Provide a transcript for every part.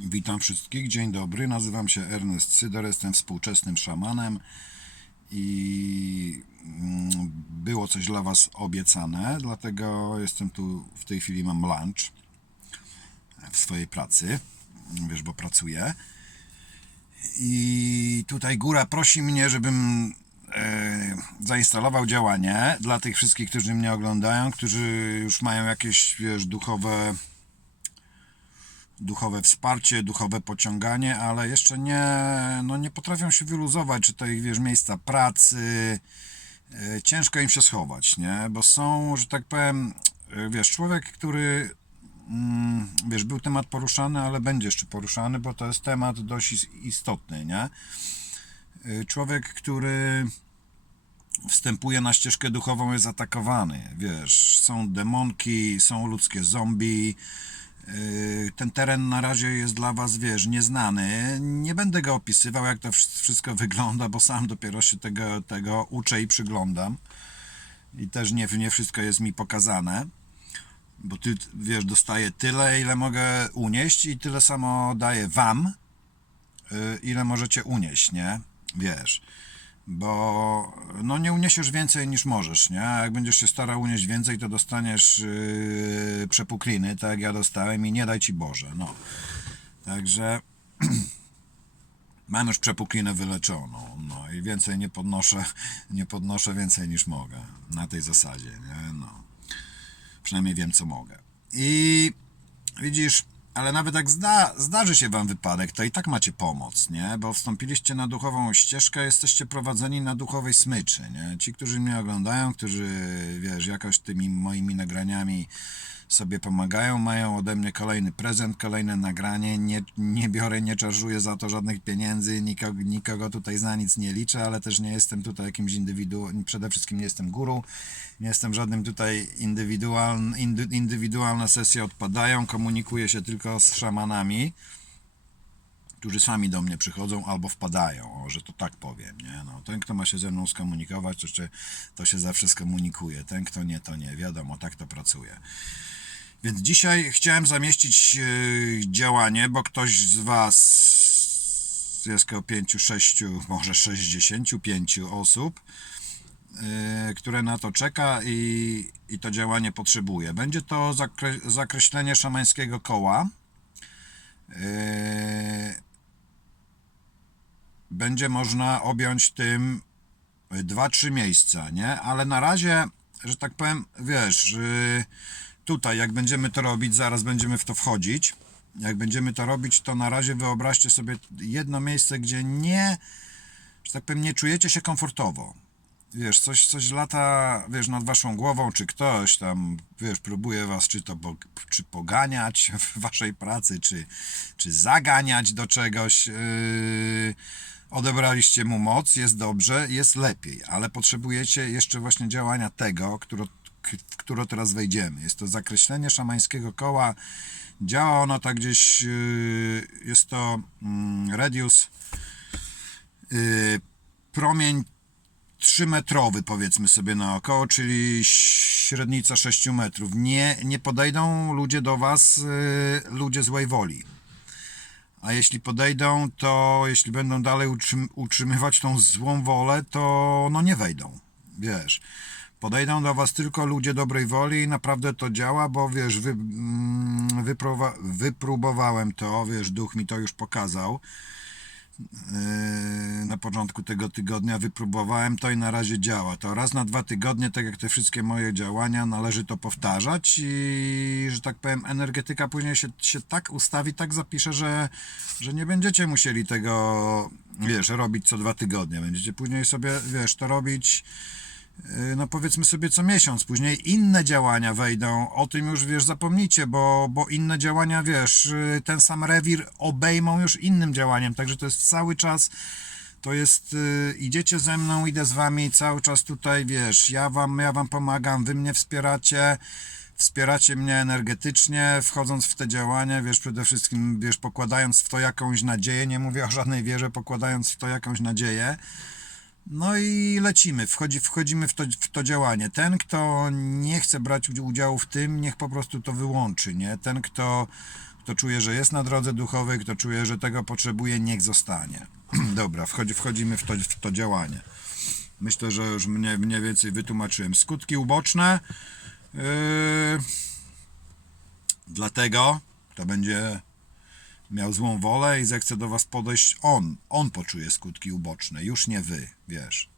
Witam wszystkich, dzień dobry. Nazywam się Ernest Syder, jestem współczesnym szamanem i mm, było coś dla Was obiecane, dlatego jestem tu, w tej chwili mam lunch w swojej pracy, wiesz, bo pracuję. I tutaj góra prosi mnie, żebym e, zainstalował działanie dla tych wszystkich, którzy mnie oglądają, którzy już mają jakieś, wiesz, duchowe duchowe wsparcie, duchowe pociąganie, ale jeszcze nie, no nie potrafią się wyluzować, czy to ich, wiesz, miejsca pracy, e, ciężko im się schować, nie, bo są, że tak powiem, e, wiesz, człowiek, który, mm, wiesz, był temat poruszany, ale będzie jeszcze poruszany, bo to jest temat dość is- istotny, nie, E, człowiek, który wstępuje na ścieżkę duchową jest atakowany, wiesz, są demonki, są ludzkie zombie, ten teren na razie jest dla Was, wiesz, nieznany. Nie będę go opisywał, jak to wsz- wszystko wygląda, bo sam dopiero się tego, tego uczę i przyglądam. I też nie, nie wszystko jest mi pokazane. Bo ty, wiesz, dostaję tyle, ile mogę unieść, i tyle samo daję Wam, yy, ile możecie unieść, nie? Wiesz. Bo no nie uniesiesz więcej niż możesz, nie? A jak będziesz się starał unieść więcej, to dostaniesz yy, przepukliny, tak jak ja dostałem i nie daj ci Boże, no. Także mam już przepuklinę wyleczoną, no i więcej nie podnoszę, nie podnoszę więcej niż mogę, na tej zasadzie, nie? No. Przynajmniej wiem, co mogę. I widzisz, ale nawet jak zda, zdarzy się wam wypadek, to i tak macie pomoc, nie? Bo wstąpiliście na duchową ścieżkę, jesteście prowadzeni na duchowej smyczy, nie? Ci, którzy mnie oglądają, którzy, wiesz, jakoś tymi moimi nagraniami sobie pomagają, mają ode mnie kolejny prezent, kolejne nagranie, nie, nie biorę, nie czarżuję za to żadnych pieniędzy, nikogo, nikogo tutaj za nic nie liczę, ale też nie jestem tutaj jakimś indywidualnym, przede wszystkim nie jestem guru, nie jestem żadnym tutaj indywidualnym, indy, indywidualne sesje odpadają, komunikuję się tylko z szamanami, którzy sami do mnie przychodzą albo wpadają, o, że to tak powiem, nie? No, ten, kto ma się ze mną skomunikować, to to się zawsze skomunikuje, ten, kto nie, to nie, wiadomo, tak to pracuje. Więc dzisiaj chciałem zamieścić yy, działanie, bo ktoś z Was jest około 5, 6, może 65 osób, yy, które na to czeka i, i to działanie potrzebuje. Będzie to zakre, zakreślenie szamańskiego koła. Yy, będzie można objąć tym dwa, trzy miejsca, nie? Ale na razie, że tak powiem, wiesz, tutaj jak będziemy to robić, zaraz będziemy w to wchodzić. Jak będziemy to robić, to na razie wyobraźcie sobie jedno miejsce, gdzie nie, że tak powiem, nie czujecie się komfortowo. Wiesz, coś, coś lata, wiesz, nad waszą głową, czy ktoś tam, wiesz, próbuje was, czy to po, czy poganiać w waszej pracy, czy, czy zaganiać do czegoś. Yy, odebraliście mu moc, jest dobrze, jest lepiej, ale potrzebujecie jeszcze właśnie działania tego, które, w które teraz wejdziemy. Jest to zakreślenie szamańskiego koła. Działa ono tak gdzieś, yy, jest to mm, radius, yy, promień 3-metrowy powiedzmy sobie naokoło, czyli średnica 6 metrów. Nie, nie podejdą ludzie do Was, yy, ludzie złej woli. A jeśli podejdą, to jeśli będą dalej utrzym- utrzymywać tą złą wolę, to no nie wejdą. Wiesz, podejdą do was tylko ludzie dobrej woli i naprawdę to działa, bo wiesz, wy, mm, wyprowa- wypróbowałem to, wiesz, duch mi to już pokazał. Yy, na początku tego tygodnia wypróbowałem to i na razie działa. To raz na dwa tygodnie, tak jak te wszystkie moje działania, należy to powtarzać i, że tak powiem, energetyka później się, się tak ustawi, tak zapisze, że, że nie będziecie musieli tego, wiesz, robić co dwa tygodnie. Będziecie później sobie, wiesz, to robić no powiedzmy sobie co miesiąc, później inne działania wejdą, o tym już wiesz zapomnijcie, bo, bo inne działania wiesz, yy, ten sam rewir obejmą już innym działaniem, także to jest cały czas, to jest, yy, idziecie ze mną, idę z wami, cały czas tutaj wiesz, ja wam, ja wam pomagam, wy mnie wspieracie, wspieracie mnie energetycznie, wchodząc w te działania, wiesz, przede wszystkim, wiesz, pokładając w to jakąś nadzieję, nie mówię o żadnej wierze, pokładając w to jakąś nadzieję, no i lecimy, wchodzi, wchodzimy w to, w to działanie. Ten, kto nie chce brać udziału w tym, niech po prostu to wyłączy, nie? Ten, kto, Kto czuje, że jest na drodze duchowej, kto czuje, że tego potrzebuje, niech zostanie. Dobra, wchodzi, wchodzimy w to, w to działanie. Myślę, że już mniej, mniej więcej wytłumaczyłem. Skutki uboczne. Yy, dlatego, kto będzie miał złą wolę i zechce do was podejść, on, on poczuje skutki uboczne, już nie wy, wiesz.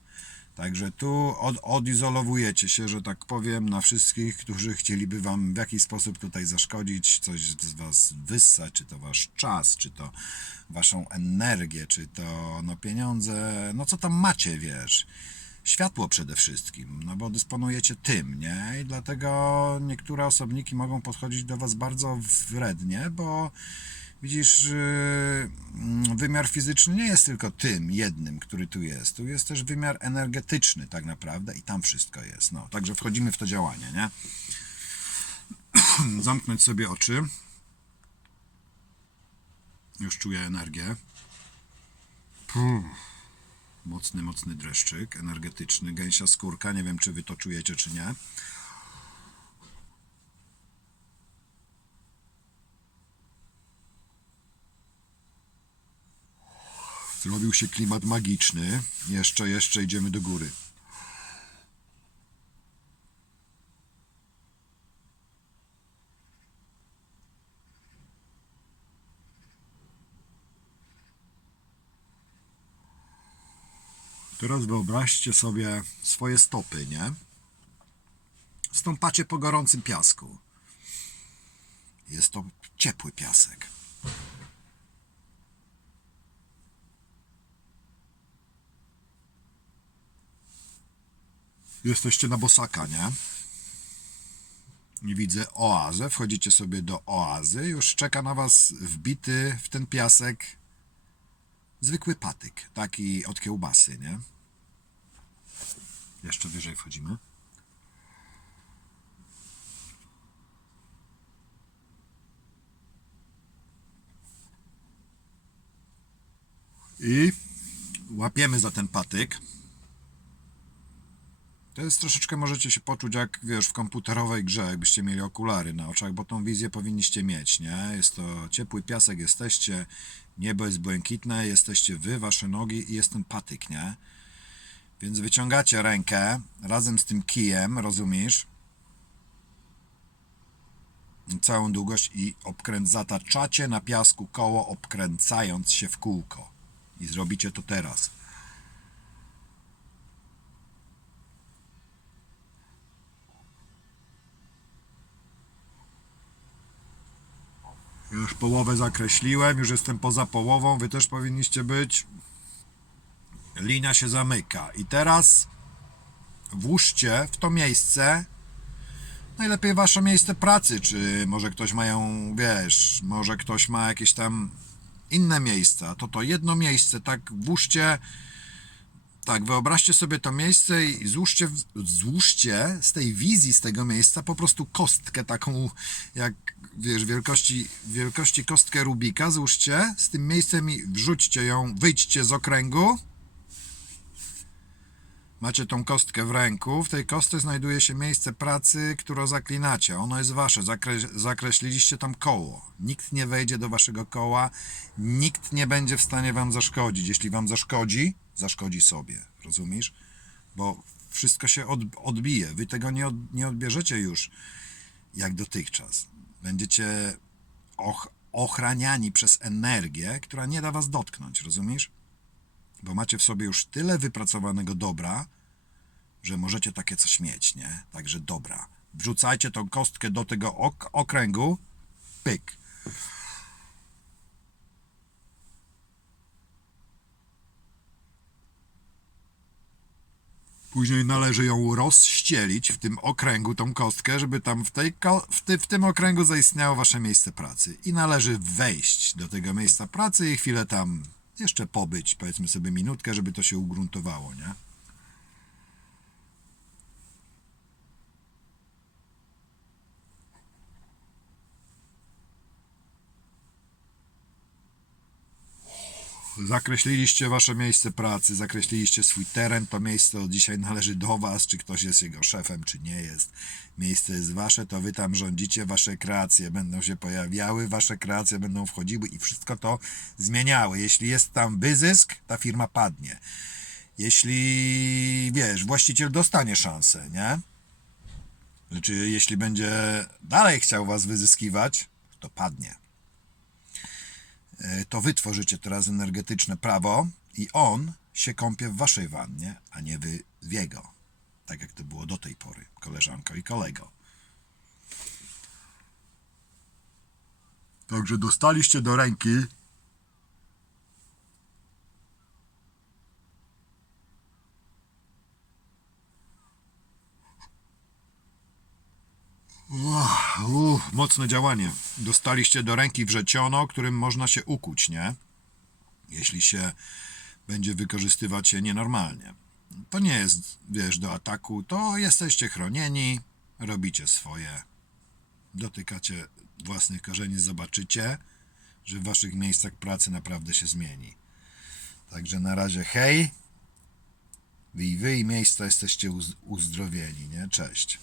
Także tu od, odizolowujecie się, że tak powiem, na wszystkich, którzy chcieliby wam w jakiś sposób tutaj zaszkodzić, coś z was wyssać, czy to wasz czas, czy to waszą energię, czy to no pieniądze, no co tam macie, wiesz. Światło przede wszystkim, no bo dysponujecie tym, nie? I dlatego niektóre osobniki mogą podchodzić do was bardzo wrednie, bo Widzisz, yy, mm, wymiar fizyczny nie jest tylko tym jednym, który tu jest. Tu jest też wymiar energetyczny, tak naprawdę, i tam wszystko jest. No, także wchodzimy w to działanie, nie? Zamknąć sobie oczy. Już czuję energię. Puh. Mocny, mocny dreszczyk energetyczny, gęsia skórka. Nie wiem, czy wy to czujecie, czy nie. Zrobił się klimat magiczny. Jeszcze, jeszcze idziemy do góry. Teraz wyobraźcie sobie swoje stopy, nie? Stąpacie po gorącym piasku. Jest to ciepły piasek. Jesteście na bosaka, nie? I widzę oazę. Wchodzicie sobie do oazy. Już czeka na was wbity w ten piasek zwykły patyk. Taki od kiełbasy, nie? Jeszcze wyżej wchodzimy. I łapiemy za ten patyk. To jest troszeczkę, możecie się poczuć jak, wiesz, w komputerowej grze, jakbyście mieli okulary na oczach, bo tą wizję powinniście mieć, nie? Jest to ciepły piasek, jesteście, niebo jest błękitne, jesteście wy, wasze nogi i jest ten patyk, nie? Więc wyciągacie rękę razem z tym kijem, rozumiesz? Całą długość i obkręt zataczacie na piasku koło, obkręcając się w kółko. I zrobicie to teraz. Połowę zakreśliłem, już jestem poza połową, wy też powinniście być. Linia się zamyka. I teraz włóżcie w to miejsce najlepiej wasze miejsce pracy, czy może ktoś mają, wiesz, może ktoś ma jakieś tam inne miejsca, to to jedno miejsce, tak włóżcie, tak, wyobraźcie sobie to miejsce i złóżcie, złóżcie z tej wizji, z tego miejsca po prostu kostkę taką, jak wiesz, wielkości, wielkości kostkę Rubika, złóżcie z tym miejscem i wrzućcie ją, wyjdźcie z okręgu. Macie tą kostkę w ręku. W tej kostce znajduje się miejsce pracy, które zaklinacie. Ono jest wasze. Zakre zakreśliliście tam koło. Nikt nie wejdzie do waszego koła. Nikt nie będzie w stanie wam zaszkodzić. Jeśli wam zaszkodzi, zaszkodzi sobie. Rozumiesz? Bo wszystko się od odbije. Wy tego nie, od nie odbierzecie już jak dotychczas. Będziecie och ochraniani przez energię, która nie da was dotknąć. Rozumiesz? bo macie w sobie już tyle wypracowanego dobra, że możecie takie coś mieć, nie? Także dobra. Wrzucajcie tą kostkę do tego ok okręgu. Pyk. Później należy ją rozścielić w tym okręgu, tą kostkę, żeby tam w, tej, w, ty w tym okręgu zaistniało wasze miejsce pracy. I należy wejść do tego miejsca pracy i chwilę tam jeszcze pobyć, powiedzmy sobie minutkę, żeby to się ugruntowało, nie? Zakreśliliście wasze miejsce pracy, zakreśliliście swój teren, to miejsce od dzisiaj należy do was, czy ktoś jest jego szefem, czy nie jest. Miejsce jest wasze, to wy tam rządzicie, wasze kreacje będą się pojawiały, wasze kreacje będą wchodziły i wszystko to zmieniały. Jeśli jest tam wyzysk, ta firma padnie. Jeśli, wiesz, właściciel dostanie szansę, nie? Znaczy, jeśli będzie dalej chciał was wyzyskiwać, to padnie. E, To wy tworzycie teraz energetyczne prawo i on się kąpie w waszej wannie, a nie wy w jego. Tak jak to było do tej pory, koleżanko i kolego. Także dostaliście do ręki mocne działanie. Dostaliście do ręki wrzeciono, którym można się ukuć, nie? Jeśli się będzie wykorzystywać je nienormalnie. To nie jest, wiesz, do ataku, to jesteście chronieni, robicie swoje, dotykacie własnych korzeni, zobaczycie, że w waszych miejscach pracy naprawdę się zmieni. Także na razie hej, wy i wy i miejsca jesteście uz- uzdrowieni, nie? Cześć.